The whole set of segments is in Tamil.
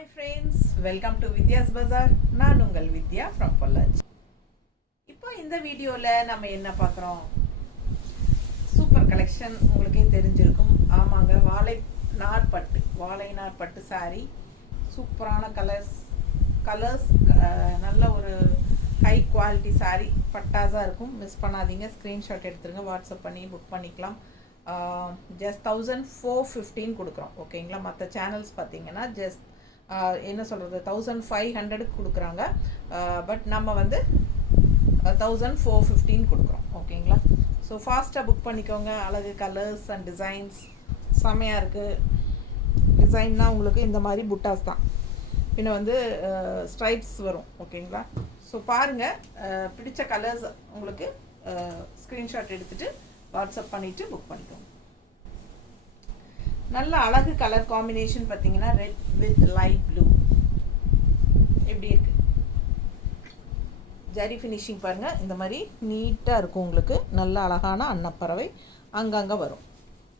Hi friends, welcome to Vidya's Bazaar. நான் உங்கள் வித்யா from பொள்ளாச்சி. இப்போ இந்த வீடியோல நம்ம என்ன பார்க்குறோம்? சூப்பர் கலெக்ஷன் உங்களுக்கே தெரிஞ்சிருக்கும். ஆமாங்க, வாழை நார் பட்டு saree. சூப்பரான கலர்ஸ் நல்ல ஒரு ஹை குவாலிட்டி saree பட்டாஸாக இருக்கும். மிஸ் பண்ணாதீங்க, ஸ்க்ரீன்ஷாட் எடுத்துருங்க, வாட்ஸ்அப் பண்ணி புக் பண்ணிக்கலாம். ஜஸ்ட் 1415 கொடுக்குறோம். ஓகேங்களா? மற்ற சேனல்ஸ் பார்த்தீங்கன்னா ஜஸ்ட் என்ன சொல்கிறது 1500 கொடுக்குறாங்க. பட் நம்ம வந்து 1415 கொடுக்குறோம். ஓகேங்களா? ஸோ ஃபாஸ்ட்டாக புக் பண்ணிக்கோங்க. அழகு கலர்ஸ் அண்ட் டிசைன்ஸ் செம்மையாக இருக்குது. டிசைன்னா உங்களுக்கு இந்த மாதிரி புட்டாஸ் தான், பின்ன வந்து ஸ்ட்ரைப்ஸ் வரும். ஓகேங்களா? ஸோ பாருங்கள், பிடிச்ச கலர்ஸ் உங்களுக்கு ஸ்க்ரீன்ஷாட் எடுத்துகிட்டு வாட்ஸ்அப் பண்ணிவிட்டு புக் பண்ணிக்கோங்க. நல்ல அழகு கலர் காம்பினேஷன் பார்த்தீங்கன்னா ரெட் வித் லைட் ப்ளூ எப்படி இருக்கு. ஜரி ஃபினிஷிங் பாருங்கள், இந்த மாதிரி நீட்டாக இருக்கும். உங்களுக்கு நல்ல அழகான அன்னப்பறவை அங்கங்கே வரும்.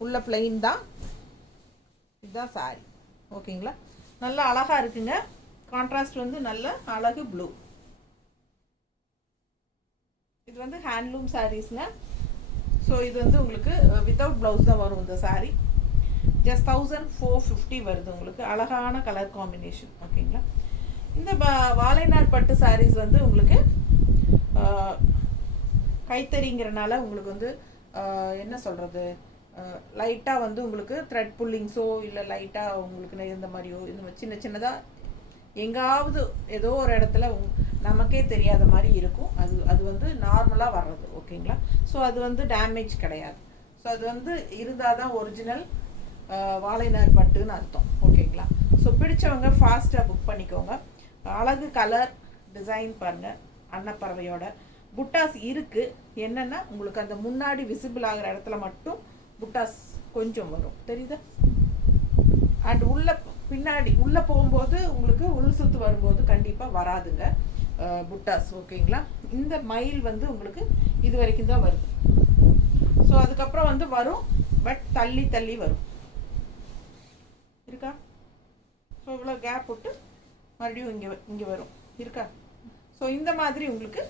உள்ள பிளெயின் தான், இதுதான் சாரி. ஓகேங்களா? நல்லா அழகாக இருக்குங்க. கான்ட்ராஸ்ட் வந்து நல்ல அழகு ப்ளூ. இது வந்து ஹேண்ட்லூம் சாரீஸ்ங்க. ஸோ இது வந்து உங்களுக்கு வித்தவுட் ப்ளவுஸ் தான் வரும் இந்த சாரீ. ஜஸ்ட் 1450 வருது உங்களுக்கு. அழகான கலர் காம்பினேஷன். ஓகேங்களா? இந்த வாழைநார் பட்டு சாரீஸ் வந்து உங்களுக்கு கைத்தறிங்கிறனால உங்களுக்கு வந்து என்ன சொல்கிறது, லைட்டாக வந்து உங்களுக்கு த்ரெட் புல்லிங்ஸோ இல்லை லைட்டாக உங்களுக்கு இந்த மாதிரியோ இந்த சின்ன சின்னதாக எங்காவது ஏதோ ஒரு இடத்துல நமக்கே தெரியாத மாதிரி இருக்கும். அது வந்து நார்மலாக வர்றது. ஓகேங்களா? ஸோ அது வந்து டேமேஜ் கிடையாது. ஸோ அது வந்து இருந்தால் தான் ஒரிஜினல் வாழைநார் பட்டுன்னு அர்த்தம். ஓகேங்களா? ஸோ பிடிச்சவங்க ஃபாஸ்ட்டாக புக் பண்ணிக்கோங்க. அழகு கலர் டிசைன் பாருங்கள். அன்னப்பறவையோட புட்டாஸ் இருக்குது. என்னென்னா உங்களுக்கு அந்த முன்னாடி விசிபிள் ஆகிற இடத்துல மட்டும் புட்டாஸ் கொஞ்சம் வரும், தெரியுதா? அண்ட் பின்னாடி உள்ளே போகும்போது உங்களுக்கு உள் சுற்று வரும்போது கண்டிப்பாக வராதுங்க புட்டாஸ். ஓகேங்களா? இந்த மயில் வந்து உங்களுக்கு இது வரைக்கும் தான் வருது. ஸோ அதுக்கப்புறம் வந்து வரும், பட் தள்ளி தள்ளி வரும். இருக்கா? ஸோ இவ்வளோ கேப் விட்டு மறுபடியும் இங்கே வரும். இருக்கா? ஸோ இந்த மாதிரி உங்களுக்கு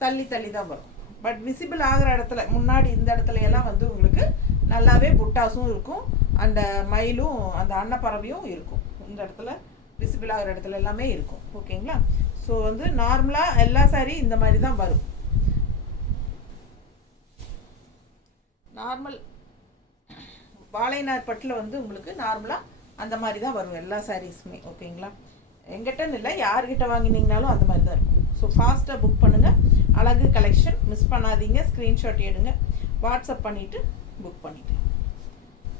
தள்ளி தள்ளி தான் வரும். பட் விசிபிள் ஆகிற இடத்துல முன்னாடி இந்த இடத்துல எல்லாம் வந்து உங்களுக்கு நல்லாவே புட்டாஸும் இருக்கும், அந்த மயிலும் அந்த அன்னப்பறவையும் இருக்கும். இந்த இடத்துல விசிபிள் ஆகிற இடத்துல எல்லாமே இருக்கும். ஓகேங்களா? ஸோ வந்து நார்மலாக எல்லா சாரி இந்த மாதிரி தான் வரும். நார்மல் வாழைநார் பட்டில் வந்து உங்களுக்கு நார்மலாக அந்த மாதிரி தான் வரும் எல்லா சாரீஸுமே. ஓகேங்களா? எங்கிட்டன்னு இல்லை, யார்கிட்ட வாங்கினீங்கனாலும் அந்த மாதிரி தான் இருக்கும். ஸோ ஃபாஸ்ட்டாக புக் பண்ணுங்கள். அழகு கலெக்ஷன் மிஸ் பண்ணாதீங்க. ஸ்க்ரீன்ஷாட் எடுங்க, வாட்ஸ்அப் பண்ணிவிட்டு புக் பண்ணிக்கலாம்.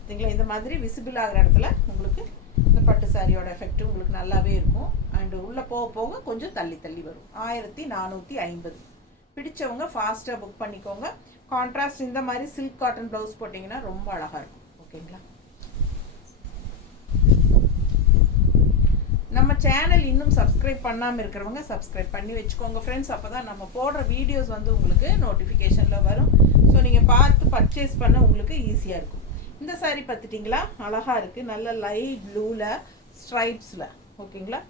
சரிங்களா? இந்த மாதிரி விசிபிள் ஆகிற இடத்துல உங்களுக்கு இந்த பட்டு சாரியோட எஃபெக்ட் உங்களுக்கு நல்லாவே இருக்கும். அண்டு உள்ளே போக போக கொஞ்சம் தள்ளி தள்ளி வரும். 1450. பிடிச்சவங்க ஃபாஸ்ட்டாக புக் பண்ணிக்கோங்க. கான்ட்ராஸ்ட் இந்த மாதிரி சில்க் காட்டன் ப்ளவுஸ் போட்டிங்கன்னா ரொம்ப அழகாக இருக்கும். ஓகேங்களா? நம்ம சேனல் இன்னும் சப்ஸ்கிரைப் பண்ணாமல் இருக்கிறவங்க சப்ஸ்கிரைப் பண்ணி வச்சுக்கோங்க ஃப்ரெண்ட்ஸ். அப்போ தான் நம்ம போடுற வீடியோஸ் வந்து உங்களுக்கு நோட்டிஃபிகேஷனில் வரும். ஸோ நீங்கள் பார்த்து பர்ச்சேஸ் பண்ண உங்களுக்கு ஈஸியாக இருக்கும். இந்த சாரீ பார்த்துட்டிங்களா? அழகாக இருக்குது. நல்ல லைட் ப்ளூவில் ஸ்ட்ரைப்ஸில். ஓகேங்களா?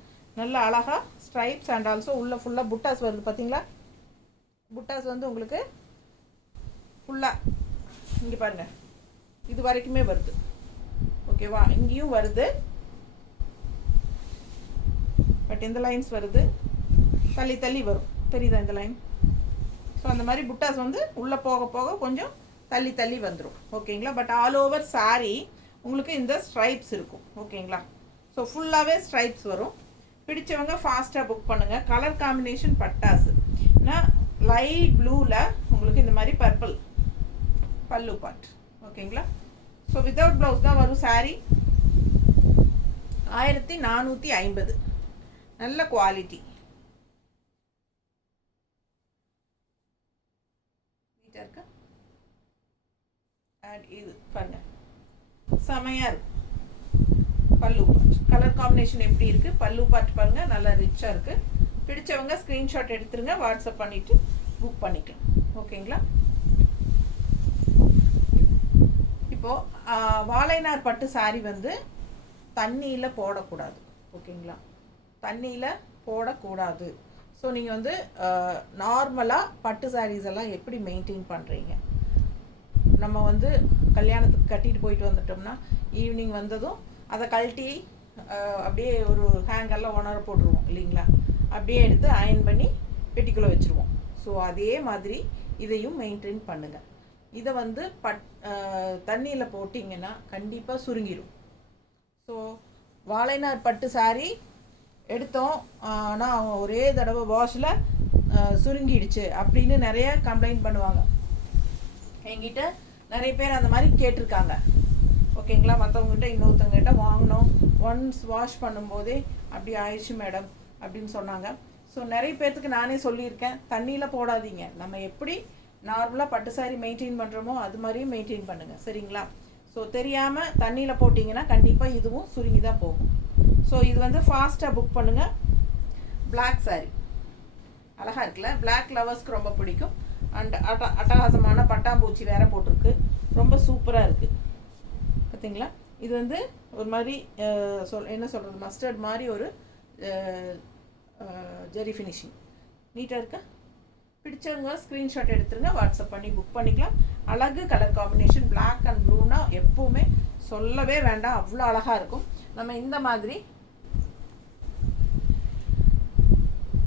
நல்ல அழகாக ஸ்ட்ரைப்ஸ் அண்ட் ஆல்சோ உள்ள ஃபுல்லாக புட்டாஸ் வருது. பார்த்தீங்களா? புட்டாஸ் வந்து உங்களுக்கு ஃபுல்லாக இங்கே பாருங்கள், இது வரைக்குமே வருது. ஓகேவா? இங்கேயும் வருது, பட் இந்த லைன்ஸ் வருது, தள்ளி தள்ளி வரும். தெரியுதா இந்த லைன்? ஸோ அந்த மாதிரி புட்டாஸ் வந்து உள்ளே போக போக கொஞ்சம் தள்ளி தள்ளி வந்துடும். ஓகேங்களா? பட் ஆல் ஓவர் சாரீ உங்களுக்கு இந்த ஸ்ட்ரைப்ஸ் இருக்கும். ஓகேங்களா? ஸோ ஃபுல்லாகவே ஸ்ட்ரைப்ஸ் வரும். பிடிச்சவங்க ஃபாஸ்ட்டாக புக் பண்ணுங்கள். கலர் காம்பினேஷன் பட்டாசு லைட் ப்ளூவில் உங்களுக்கு இந்த மாதிரி பர்பிள் பல்லு பாட். ஓகேங்களா? ஸோ வித்தவுட் ப்ளவுஸ் தான் வரும் சாரீ. 1450. நல்ல குவாலிட்டி. நீட்டாக இருக்கு. அண்ட் இது பாருங்க, செமையாக இருக்கு. பல்லு பாட் கலர் காம்பினேஷன் எப்படி இருக்குது? பல்லு பாட் பாருங்கள், நல்லா ரிச்சாக இருக்குது. பிடிச்சவங்க ஸ்க்ரீன்ஷாட் எடுத்துருங்க, வாட்ஸ்அப் பண்ணிவிட்டு புக் பண்ணிக்கலாம். ஓகேங்களா? இப்போது வாழைநார் பட்டு சாரீ வந்து தண்ணியில் போடக்கூடாது. ஓகேங்களா? தண்ணியில் போடக்கூடாது. ஸோ நீங்கள் வந்து நார்மலாக பட்டு சாரீஸ் எல்லாம் எப்படி மெயின்டைன் பண்ணுறீங்க? நம்ம வந்து கல்யாணத்துக்கு கட்டிட்டு போயிட்டு வந்துட்டோம்னா ஈவினிங் வந்ததும் அதை கழட்டி அப்படியே ஒரு ஹேங்கரில் உணர போட்டுருவோம் இல்லைங்களா? அப்படியே எடுத்து அயன் பண்ணி பெட்டிக்குள்ளே வச்சுருவோம். ஸோ அதே மாதிரி இதையும் மெயின்டைன் பண்ணுங்கள். இதை வந்து தண்ணியில் போட்டிங்கன்னா கண்டிப்பாக சுருங்கிடும். ஸோ வாழைநார் பட்டு சாரி எடுத்தோம், ஆனால் ஒரே தடவை வாஷில் சுருங்கிடுச்சு அப்படின்னு நிறைய கம்ப்ளைண்ட் பண்ணுவாங்க. என்கிட்ட நிறைய பேர் அந்த மாதிரி கேட்டிருக்காங்க. ஓகேங்களா? மற்றவங்ககிட்ட இன்னொருத்தவங்ககிட்ட வாங்கினோம், ஒன்ஸ் வாஷ் பண்ணும்போதே அப்படி ஆயிடுச்சு மேடம் அப்படின்னு சொன்னாங்க. ஸோ நிறைய பேர்த்துக்கு நானே சொல்லியிருக்கேன், தண்ணியில் போடாதீங்க. நம்ம எப்படி நார்மலாக பட்டு சாரி மெயின்டைன் பண்ணுறோமோ அது மாதிரியும் மெயின்டைன் பண்ணுங்கள், சரிங்களா? ஸோ தெரியாமல் தண்ணியில் போட்டிங்கன்னா கண்டிப்பாக இதுவும் சுருங்கி தான் போகும். ஸோ இது வந்து ஃபாஸ்ட்டாக புக் பண்ணுங்கள். பிளாக் சாரி அழகாக இருக்குல்ல? பிளாக் லவர்ஸ்க்கு ரொம்ப பிடிக்கும். அண்ட் அட்டகாசமான பட்டாம்பூச்சி வேறு போட்டிருக்கு, ரொம்ப சூப்பராக இருக்குது. பார்த்தீங்களா? இது வந்து ஒரு மாதிரி என்ன சொல்கிறது, மஸ்டர்ட் மாதிரி ஒரு ஜெரி ஃபினிஷிங். நீட்டாக இருக்கா? பிடிச்சவங்க ஸ்க்ரீன்ஷாட் எடுத்துருங்க, வாட்ஸ்அப் பண்ணி புக் பண்ணிக்கலாம். அழகு கலர் காம்பினேஷன் பிளாக் அண்ட் ப்ளூனா எப்போவுமே சொல்லவே வேண்டாம், அவ்வளோ அழகாக இருக்கும். நம்ம இந்த மாதிரி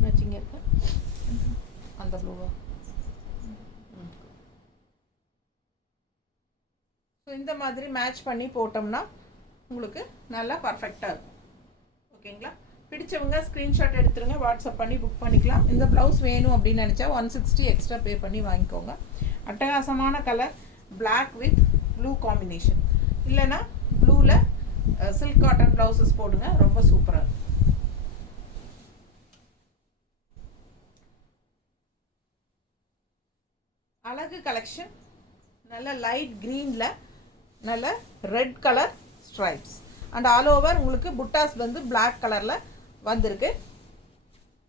மேட்சிங்க இருக்கா அந்த ப்ளூவா? ஸோ இந்த மாதிரி மேட்ச் பண்ணி போட்டோம்னா உங்களுக்கு நல்லா பர்ஃபெக்டாக இருக்கும். ஓகேங்களா? பிடிச்சவங்க ஸ்க்ரீன்ஷாட் எடுத்துருங்க, வாட்ஸ்அப் பண்ணி புக் பண்ணிக்கலாம். இந்த ப்ளவுஸ் வேணும் அப்படின்னு நினச்சா 160 எக்ஸ்ட்ரா பே பண்ணி வாங்கிக்கோங்க. அட்டகாசமான colour black with blue combination. இல்லைன்னா ப்ளூவில் சில்க் காட்டன் ப்ளவுசஸ் போடுங்க, ரொம்ப சூப்பராக இருக்கும். அழகு கலெக்ஷன் நல்ல லைட் க்ரீனில் நல்ல red colour stripes and all over உங்களுக்கு புட்டாஸ் வந்து பிளாக் கலரில் வந்திருக்கு.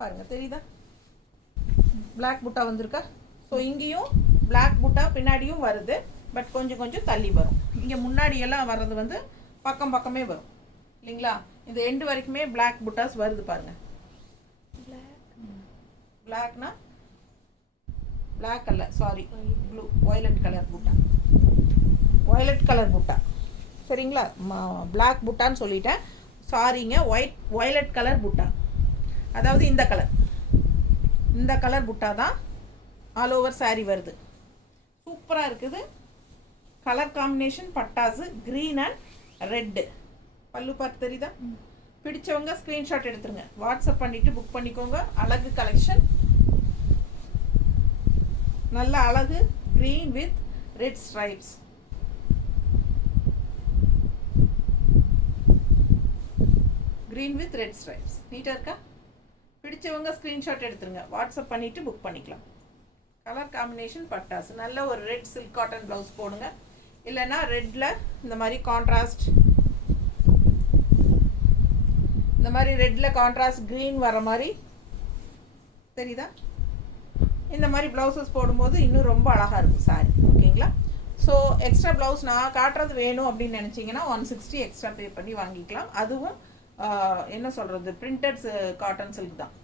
பாருங்கள், தெரியுதா? பிளாக் புட்டா வந்திருக்கா? ஸோ இங்கேயும் பிளாக் புட்டா பின்னாடியும் வருது, பட் கொஞ்சம் கொஞ்சம் தள்ளி வரும். இங்கே முன்னாடியெல்லாம் வர்றது வந்து பக்கம் பக்கமே வரும் இல்லைங்களா? இந்த எண்டு வரைக்குமே பிளாக் புட்டாஸ் வருது பாருங்கள். பிளாக்னா பிளாக் அல்ல, சாரி, ப்ளூ வயலட் கலர் புட்டா, வயலட் கலர் புட்டா, சரிங்களா? பிளாக் புட்டான்னு சொல்லிட்டேன், சாரிங்க. வயலட் கலர் புட்டா, அதாவது இந்த கலர் புட்டா தான் ஆல் ஓவர் சாரி வருது. சூப்பராக இருக்குது. கலர் காம்பினேஷன் பட்டாசு க்ரீன் அண்ட் ரெட்டு. பல்லு பார்த்து தெரியுதா? பிடிச்சவங்க ஸ்க்ரீன்ஷாட் எடுத்துருங்க, வாட்ஸ்அப் பண்ணிவிட்டு புக் பண்ணிக்கோங்க. அழகு கலெக்ஷன், நல்ல அழகு green with red stripes. Green with red stripes நீட்டாக இருக்கா? பிடிச்சவங்க ஸ்க்ரீன்ஷாட் எடுத்துருங்க, வாட்ஸ்அப் பண்ணிவிட்டு புக் பண்ணிக்கலாம். கலர் காம்பினேஷன் பட்டாசு, நல்ல ஒரு ரெட் சில்க் காட்டன் ப்ளவுஸ் போடுங்க. இல்லைன்னா ரெட்டில் இந்த மாதிரி கான்ட்ராஸ்ட், இந்த மாதிரி ரெட்டில் கான்ட்ராஸ்ட் க்ரீன் வர மாதிரி தெரியுதா? இந்த மாதிரி ப்ளவுசஸ் போடும்போது இன்னும் ரொம்ப அழகாக இருக்கும் சாரி. ஓகேங்களா? ஸோ எக்ஸ்ட்ரா ப்ளவுஸ் நான் காட்டுறது வேணும் அப்படின்னு நினச்சிங்கன்னா 160 எக்ஸ்ட்ரா பே பண்ணி வாங்கிக்கலாம். அதுவும் என்ன சொல்கிறது, பிரிண்டட் காட்டன் சில்க் தான்.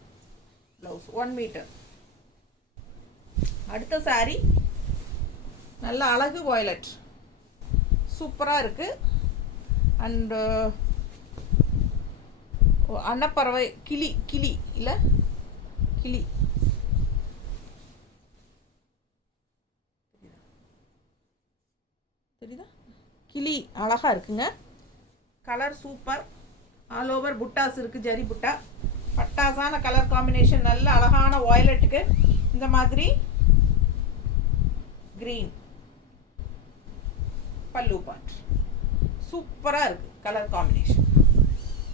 Blouse 1 metre. அடுத்த சாரி நல்ல அழகு வயலட், சூப்பராக இருக்குது. அண்டு அன்னப்பறவை கிளி இல்லை கிளி, தெரியுதா? கிளி அழகாக இருக்குங்க. Colour super. ஆல் ஓவர் புட்டாஸ் இருக்குது, ஜரி புட்டா. பட்டாசான கலர் காம்பினேஷன், நல்ல அழகான வயலட்டுக்கு இந்த மாதிரி க்ரீன் பல்லு பார்ட். சூப்பராக இருக்குது கலர் காம்பினேஷன்.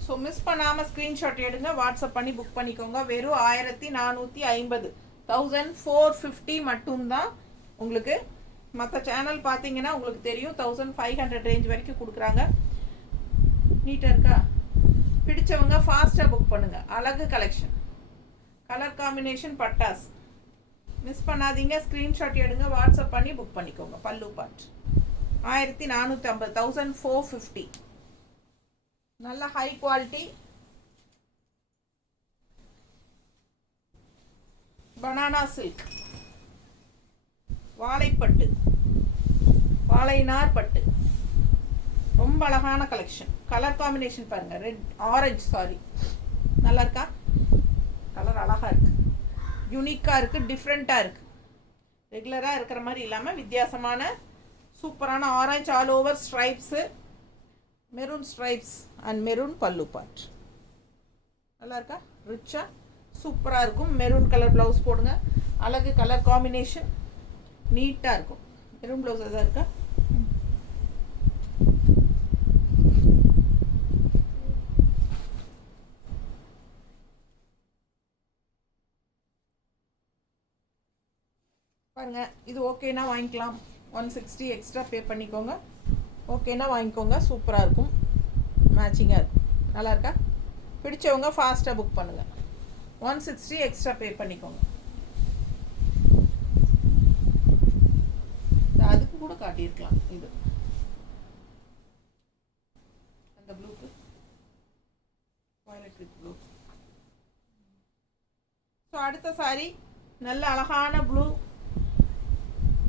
ஸோ மிஸ் பண்ணாமல் ஸ்க்ரீன்ஷாட் எடுங்க, வாட்ஸ்அப் பண்ணி புக் பண்ணிக்கோங்க. வெறும் 1450, 1450 மட்டும்தான் உங்களுக்கு. மற்ற சேனல் பார்த்தீங்கன்னா உங்களுக்கு தெரியும் 1500 ரேஞ்ச் வரைக்கும் கொடுக்குறாங்க. நீட்டாக இருக்கா? பிடிச்சவங்க ஃபாஸ்ட்டாக புக் பண்ணுங்கள். அழகு கலெக்ஷன், கலர் காம்பினேஷன் பட்டாஸ் மிஸ் பண்ணாதீங்க. ஸ்க்ரீன்ஷாட் எடுங்க, வாட்ஸ்அப் பண்ணி புக் பண்ணிக்கோங்க. பல்லு பார்ட் 1450, 1450. நல்ல ஹை குவாலிட்டி பனானா சில்க், வாழைப்பட்டு, வாழைநார் பட்டு, ரொம்ப அழகான கலெக்ஷன். கலர் காம்பினேஷன் பாருங்க, ரெட் ஆரஞ்சு, சாரி, நல்லா இருக்கா? கலர் அழகா இருக்கு, யூனிக்கா இருக்கு, டிஃப்ரெண்டா இருக்கு. ரெகுலரா இருக்கிற மாதிரி இல்லாம வித்தியாசமான சூப்பரான orange all over stripes, maroon stripes and maroon பல்லு பார்ட். நல்லா இருக்கா? ரிச்சா சூப்பராக இருக்கும். மெரூன் கலர் ப்ளவுஸ் போடுங்க, அழகு கலர் காம்பினேஷன், நீட்டாக இருக்கும். மெரூன் ப்ளவுஸ் எதாவது இருக்கா? பாருங்க, இது ஓகேனா வாங்கிக்கலாம். 160 எக்ஸ்ட்ரா பே பண்ணிக்கோங்க. ஓகேனா வாங்கிக்கோங்க, சூப்பராக இருக்கும், மேட்சிங்காக இருக்கும். நல்லா இருக்கா? பிடிச்சவங்க ஃபாஸ்ட்டாக புக் பண்ணுங்கள். 160 எக்ஸ்ட்ரா பே பண்ணிக்கோங்க. அதுக்கு கூட காட்டியிருக்கலாம். இது அந்த ப்ளூக்கு வயலட் வித் ப்ளூ. ஸோ அடுத்த சாரி நல்ல அழகான ப்ளூ,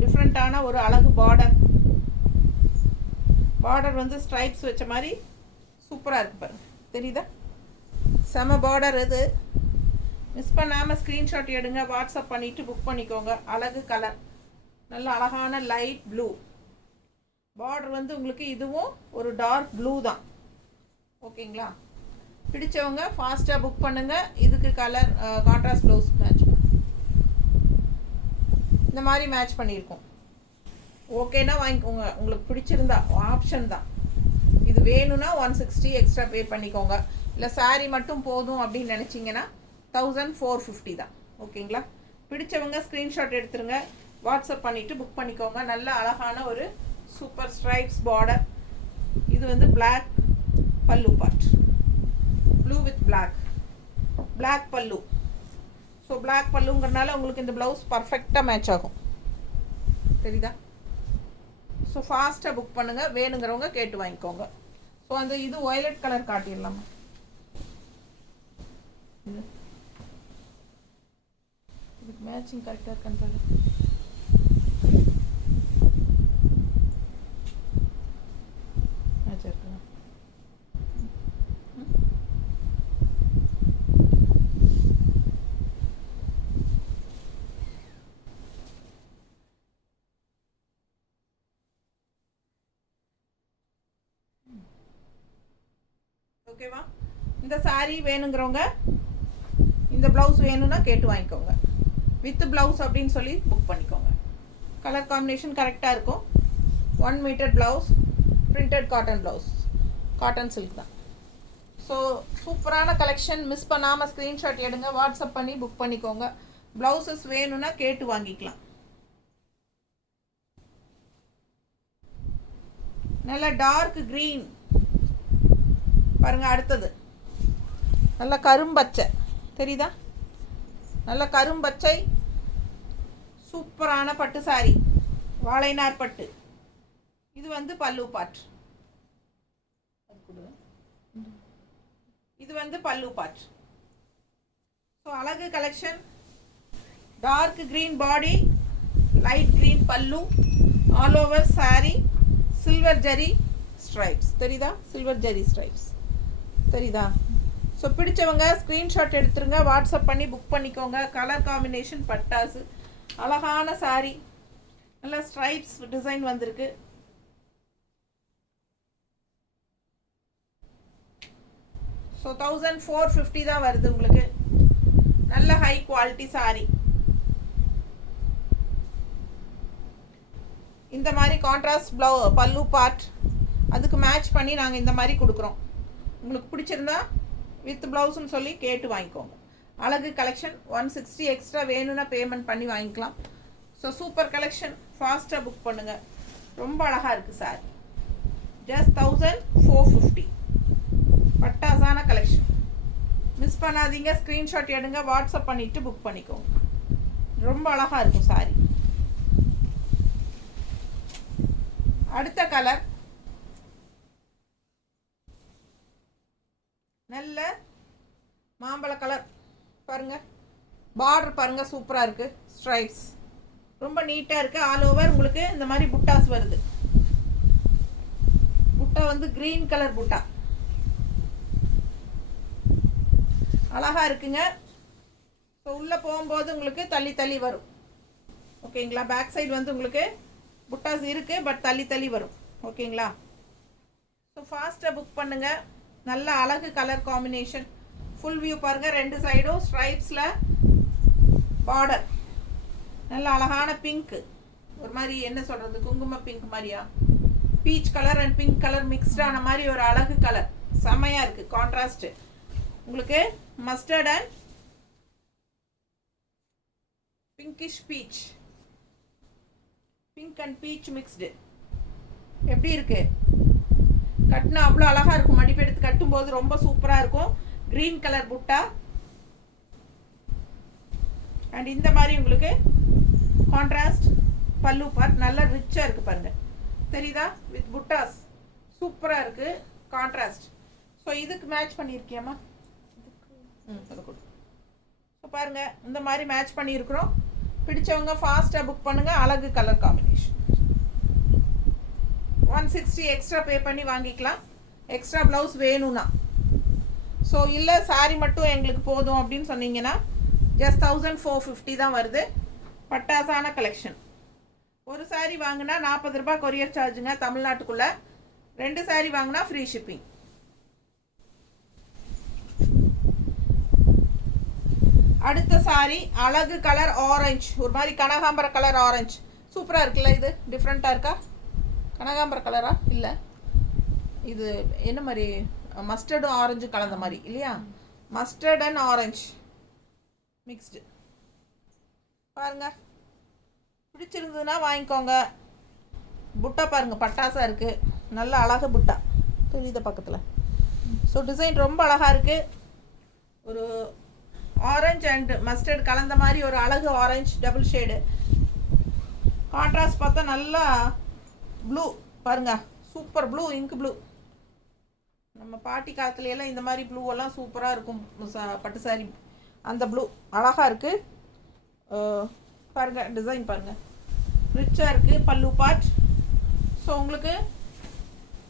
டிஃப்ரெண்ட்டான ஒரு அழகு பார்டர். பார்டர் வந்து ஸ்ட்ரைப்ஸ் வச்ச மாதிரி சூப்பராக இருக்கு பாருங்க, தெரியுதா? செம பார்டர். இது மிஸ் பண்ணாமல் ஸ்க்ரீன்ஷாட் எடுங்க, வாட்ஸ்அப் பண்ணிவிட்டு புக் பண்ணிக்கோங்க. அழகு கலர், நல்ல அழகான லைட் ப்ளூ பார்டர். வந்து உங்களுக்கு இதுவும் ஒரு டார்க் ப்ளூ தான். ஓகேங்களா? பிடிச்சவங்க ஃபாஸ்ட்டாக புக் பண்ணுங்கள். இதுக்கு கலர் கான்ட்ராஸ்ட் ப்ளவுஸ் மேட்ச் இந்த மாதிரி மேட்ச் பண்ணியிருக்கோம். ஓகேனா வாங்கிக்கோங்க, உங்களுக்கு பிடிச்சிருந்தா ஆப்ஷன் தான். இது வேணும்னா 160 எக்ஸ்ட்ரா பே பண்ணிக்கோங்க. இல்லை சாரீ மட்டும் போதும் அப்படின்னு நினச்சிங்கன்னா 1450 தான். ஓகேங்களா? பிடிச்சவங்க ஸ்க்ரீன்ஷாட் எடுத்துருங்க, வாட்ஸ்அப் பண்ணிவிட்டு புக் பண்ணிக்கோங்க. நல்ல அழகான ஒரு சூப்பர் ஸ்ட்ரைப்ஸ் பார்டர். இது வந்து பிளாக் பல்லு part, blue with black, black பல்லு. ஸோ பிளாக் பல்லுங்கிறனால உங்களுக்கு இந்த ப்ளவுஸ் பர்ஃபெக்டாக மேட்ச் ஆகும், தெரியுதா? ஸோ ஃபாஸ்ட்டாக புக் பண்ணுங்கள், வேணுங்கிறவங்க கேட்டு வாங்கிக்கோங்க. ஸோ அந்த இது வயலட் கலர் காட்டிடலாமா? இதுக்கு மேட்சிங் கரெக்டாக இருக்கான்னு பாரு. மேட்சாக இருக்குங்க. ஓகேவா? இந்த சாரீ வேணுங்கிறவங்க, இந்த ப்ளவுஸ் வேணும்னா கேட்டு வாங்கிக்கோங்க. வித் ப்ளவுஸ் அப்படின்னு சொல்லி புக் பண்ணிக்கோங்க. கலர் காம்பினேஷன் கரெக்டாக இருக்கும். 1 metre blouse, printed cotton blouse, cotton silk தான். ஸோ சூப்பரான கலெக்ஷன். மிஸ் பண்ணாமல் ஸ்க்ரீன்ஷாட் எடுங்க, வாட்ஸ்அப் பண்ணி புக் பண்ணிக்கோங்க. ப்ளவுசஸ் வேணும்னா கேட்டு வாங்கிக்கலாம். நல்ல டார்க் க்ரீன் பாருங்க. அடுத்தது நல்ல கரும்பச்சை, தெரியுதா? நல்ல கரும்பச்சை சூப்பரான பட்டு சாரி, வாழைநார் பட்டு. இது வந்து பல்லு பார்ட், இது வந்து பல்லு பார்ட். ஸோ அழகு collection. Dark green body, light green pallu, all over sari, silver zari stripes, தெரியுதா? சில்வர் ஜரி ஸ்ட்ரைப்ஸ், தெரியுதா? ஸோ பிடிச்சவங்க ஸ்க்ரீன்ஷாட் எடுத்துருங்க, வாட்ஸ்அப் பண்ணி புக் பண்ணிக்கோங்க. கலர் காம்பினேஷன் பட்டாசு, அழகான சாரி, நல்லா ஸ்ட்ரைப்ஸ் டிசைன் வந்திருக்கு. ஸோ 1450 தான் வருது உங்களுக்கு. நல்ல ஹை குவாலிட்டி சாரி. இந்த மாதிரி கான்ட்ராஸ்ட் பல்லு பார்ட் அதுக்கு மேட்ச் பண்ணி நாங்கள் இந்த மாதிரி கொடுக்குறோம். உங்களுக்கு பிடிச்சிருந்தா வித் ப்ளவுஸ்ன்னு சொல்லி கேட்டு வாங்கிக்கோங்க. அழகு கலெக்ஷன். 160 எக்ஸ்ட்ரா வேணும்னா பேமெண்ட் பண்ணி வாங்கிக்கலாம். ஸோ சூப்பர் கலெக்ஷன், ஃபாஸ்ட்டாக புக் பண்ணுங்கள். ரொம்ப அழகாக இருக்குது சார். ஜஸ்ட் 1450. பட்டாசான கலெக்ஷன். மிஸ் பண்ணாதீங்க, ஸ்க்ரீன்ஷாட் எடுங்க, வாட்ஸ்அப் பண்ணிவிட்டு புக் பண்ணிக்கோங்க. ரொம்ப அழகாக இருக்கும் சாரி. அடுத்த கலர் நல்ல மாம்பழ கலர் பாருங்க. பார்டர் பாருங்கள் சூப்பராக இருக்குது. ஸ்ட்ரைப்ஸ் ரொம்ப நீட்டாக இருக்குது. ஆல் ஓவர் உங்களுக்கு இந்த மாதிரி புட்டாஸ் வருது. புட்டா வந்து க்ரீன் கலர் புட்டா அழகாக இருக்குங்க. ஸோ உள்ளே போகும்போது உங்களுக்கு தள்ளி தள்ளி வரும். ஓகேங்களா? பேக் சைடு வந்து உங்களுக்கு புட்டாஸ் இருக்குது, பட் தள்ளி தள்ளி வரும். ஓகேங்களா? ஸோ ஃபாஸ்ட்டாக புக் பண்ணுங்கள். நல்ல அழகு கலர் காம்பினேஷன். ஃபுல் வியூ பாருங்கள். ரெண்டு சைடும் ஸ்ட்ரைப்ஸில் பார்டர். நல்ல அழகான பிங்க்கு, ஒரு மாதிரி என்ன சொல்கிறது, குங்கும பிங்க் மாதிரியா, peach colour and pink colour மிக்ஸ்டான மாதிரி ஒரு அழகு கலர். செம்மையாக இருக்குது கான்ட்ராஸ்ட்டு. உங்களுக்கு mustard and pinkish peach, pink and peach mixed. எப்படி இருக்குது? கட்டினா அவ்வளோ அழகாக இருக்கும். மடிப்பு எடுத்து கட்டும்போது ரொம்ப சூப்பராக இருக்கும். க்ரீன் கலர் புட்டா அண்ட் இந்த மாதிரி உங்களுக்கு கான்ட்ராஸ்ட் பல்லு பார்ட். நல்லா ரிச்சாக இருக்குது பாருங்கள், தெரியுதா? வித் புட்டாஸ் சூப்பராக இருக்குது கான்ட்ராஸ்ட். ஸோ இதுக்கு மேட்ச் பண்ணியிருக்கியாம்மா? ஸோ பாருங்கள், இந்த மாதிரி மேட்ச் பண்ணியிருக்கிறோம். பிடிச்சவங்க ஃபாஸ்ட்டாக புக் பண்ணுங்கள். அழகு கலர் காம்பினேஷன். 160 எக்ஸ்ட்ரா பே பண்ணி வாங்கிக்கலாம், எக்ஸ்ட்ரா ப்ளவுஸ் வேணும்னா. ஸோ இல்லை சாரி மட்டும் எங்களுக்கு போதும் அப்படின்னு சொன்னீங்கன்னா ஜஸ்ட் 1450 தான் வருது. பட்டாசான கலெக்ஷன். ஒரு சாரி வாங்கினா 40 ரூபாய் கொரியர் சார்ஜுங்க தமிழ்நாட்டுக்குள்ளே. 2 சாரி வாங்கினா ஃப்ரீ ஷிப்பிங். அடுத்த சாரி அழகு கலர் ஆரஞ்சு, ஒரு மாதிரி கனகாம்பர கலர் ஆரஞ்சு. சூப்பராக இருக்குல்ல? இது டிஃப்ரெண்ட்டாக இருக்கா? கனகாம்பர கலரா? இல்லை, இது என்ன மாதிரி, மஸ்டர்டும் ஆரஞ்சு கலந்த மாதிரி இல்லையா? Mustard and orange mixed. பாருங்க, பிடிச்சிருந்ததுன்னா வாங்கிக்கோங்க. புட்டா பாருங்கள், பட்டாசாக இருக்குது. நல்ல அழகு புட்டா தெரியுத பக்கத்தில். ஸோ டிசைன் ரொம்ப அழகாக இருக்குது. ஒரு ஆரஞ்சு அண்ட் மஸ்டர்ட் கலந்த மாதிரி ஒரு அழகு ஆரஞ்சு டபுள் ஷேடு. கான்ட்ராஸ்ட் பார்த்தா நல்லா ப்ளூ பாருங்க, சூப்பர் ப்ளூ, இங்க் ப்ளூ. நம்ம பாட்டி காலத்துல எல்லாம் இந்த மாதிரி ப்ளூவெல்லாம் சூப்பராக இருக்கும் பட்டு சாரி. அந்த ப்ளூ அழகாக இருக்குது பாருங்கள். டிசைன் பாருங்கள், ரிச்சாக இருக்குது. பல்லு பார்ட். ஸோ உங்களுக்கு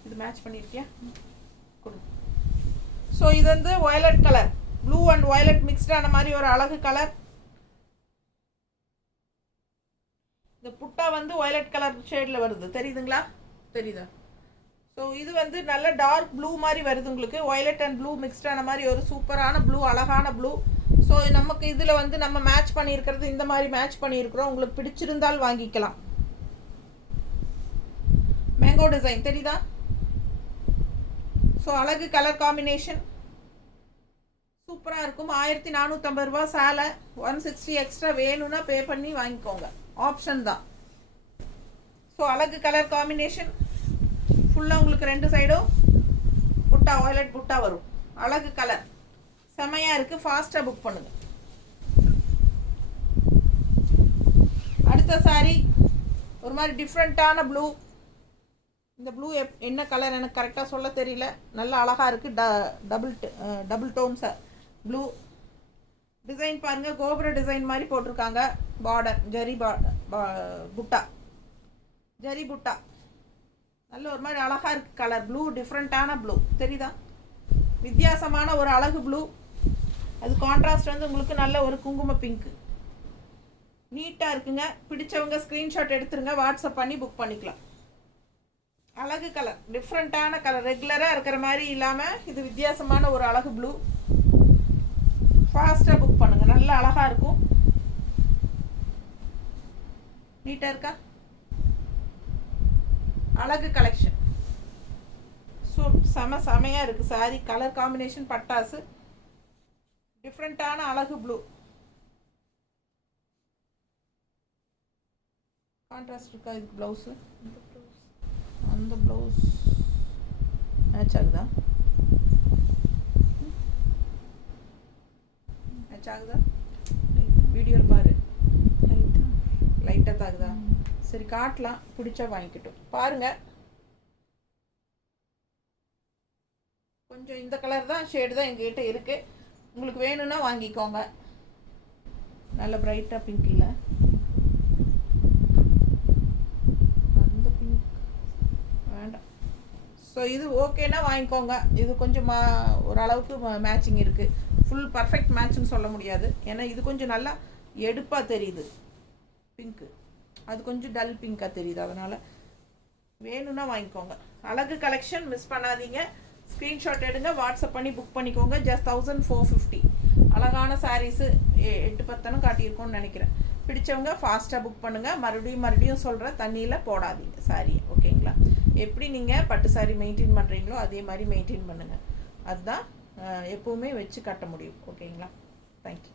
இது மேட்ச் பண்ணியிருக்கியா? கொடு. ஸோ இது வந்து violet colour, blue and violet மிக்ஸ்டான மாதிரி ஒரு அழகு கலர். இந்த புட்டா வந்து வயலட் கலர் ஷேடில் வருது, தெரியுதுங்களா? தெரியுதா? ஸோ இது வந்து நல்ல டார்க் ப்ளூ மாதிரி வருது உங்களுக்கு. வயலட் அண்ட் ப்ளூ மிக்ஸ்டான மாதிரி ஒரு சூப்பரான ப்ளூ, அழகான ப்ளூ. ஸோ நமக்கு இதில் வந்து நம்ம மேட்ச் பண்ணியிருக்கிறது இந்த மாதிரி மேட்ச் பண்ணியிருக்கிறோம். உங்களுக்கு பிடிச்சிருந்தால் வாங்கிக்கலாம். மேங்கோ டிசைன் தெரியுதா? ஸோ அழகு கலர் காம்பினேஷன் சூப்பராக இருக்கும். 1450 ரூபா சேலை. 160 எக்ஸ்ட்ரா வேணும்னா பே பண்ணி வாங்கிக்கோங்க, ஆப்ஷன் தான். ஸோ அழகு கலர் காம்பினேஷன் ஃபுல்லாக உங்களுக்கு 2 சைடும் புட்டா, வயலட் புட்டா வரும். அழகு கலர் செமையாக இருக்குது. ஃபாஸ்ட்டாக புக் பண்ணுங்கள். அடுத்த சாரி ஒரு மாதிரி டிஃப்ரெண்ட்டான ப்ளூ. இந்த ப்ளூ என்ன கலர் எனக்கு கரெக்டாக சொல்ல தெரியல. நல்லா அழகாக இருக்குது. Double don'ts blue. டிசைன் பாருங்கள், கோபுர டிசைன் மாதிரி போட்டிருக்காங்க. பார்டர் ஜரி புட்டா, ஜரி புட்டா. நல்ல ஒரு மாதிரி அழகாக இருக்குது கலர். ப்ளூ டிஃப்ரெண்ட்டான ப்ளூ தெரியுதா? வித்தியாசமான ஒரு அழகு ப்ளூ. அது கான்ட்ராஸ்ட் வந்து உங்களுக்கு நல்ல ஒரு குங்கும பிங்க்கு. நீட்டாக இருக்குங்க. பிடிச்சவங்க ஸ்க்ரீன்ஷாட் எடுத்துருங்க, வாட்ஸ்அப் பண்ணி புக் பண்ணிக்கலாம். அழகு கலர், டிஃப்ரெண்ட்டான கலர். ரெகுலராக இருக்கிற மாதிரி இல்லாமல் இது வித்தியாசமான ஒரு அழகு ப்ளூ. ஃபாஸ்ட்டாக புக் பண்ணுங்கள், நல்லா அழகாக இருக்கும். நீட்டாக இருக்கா? அழகு கலெக்ஷன். ஸோ செமையாக இருக்குது சாரி. கலர் காம்பினேஷன் பட்டாசு, டிஃப்ரெண்ட்டான அழகு ப்ளூ. கான்ட்ராஸ்ட் இருக்கா இதுக்கு? ப்ளவுஸு, அந்த ப்ளவுஸ் மேட்ச் ஆகுதா? மேட்ச் ஆகுதா? வீடியோவில் பாரு, லைட்டாக தாகுதா? சரி காட்டலாம், பிடிச்சா வாங்கிக்கிட்டோம். பாருங்கள், கொஞ்சம் இந்த கலர் தான் ஷேடு தான் எங்ககிட்ட இருக்குது. உங்களுக்கு வேணும்னா வாங்கிக்கோங்க. நல்ல பிரைட்டாக பிங்க் இல்லை, அந்த பிங்க் வேண்டாம். ஸோ இது ஓகேனா வாங்கிக்கோங்க. இது கொஞ்சம் ஓரளவுக்கு மேட்சிங் இருக்குது. ஃபுல் பர்ஃபெக்ட் மேட்ச்னு சொல்ல முடியாது, ஏன்னா இது கொஞ்சம் நல்லா எடுப்பாக தெரியுது பிங்க்கு, அது கொஞ்சம் டல் பிங்காக தெரியுது. அதனால் வேணும்னா வாங்கிக்கோங்க. அழகு கலெக்ஷன் மிஸ் பண்ணாதீங்க. ஸ்க்ரீன்ஷாட் எடுங்க, வாட்ஸ்அப் பண்ணி புக் பண்ணிக்கோங்க. ஜஸ்ட் 1450. அழகான சாரீஸு 8-10 காட்டியிருக்கோன்னு நினைக்கிறேன். பிடிச்சவங்க ஃபாஸ்ட்டாக புக் பண்ணுங்கள். மறுபடியும் சொல்கிறேன், தண்ணியில் போடாதீங்க சாரியை, ஓகேங்களா? எப்படி நீங்கள் பட்டு சாரி மெயின்டைன் பண்ணுறீங்களோ அதே மாதிரி மெயின்டைன் பண்ணுங்கள். அதுதான் எப்போவுமே வச்சு கட்ட முடியும், ஓகேங்களா? தேங்க்யூ.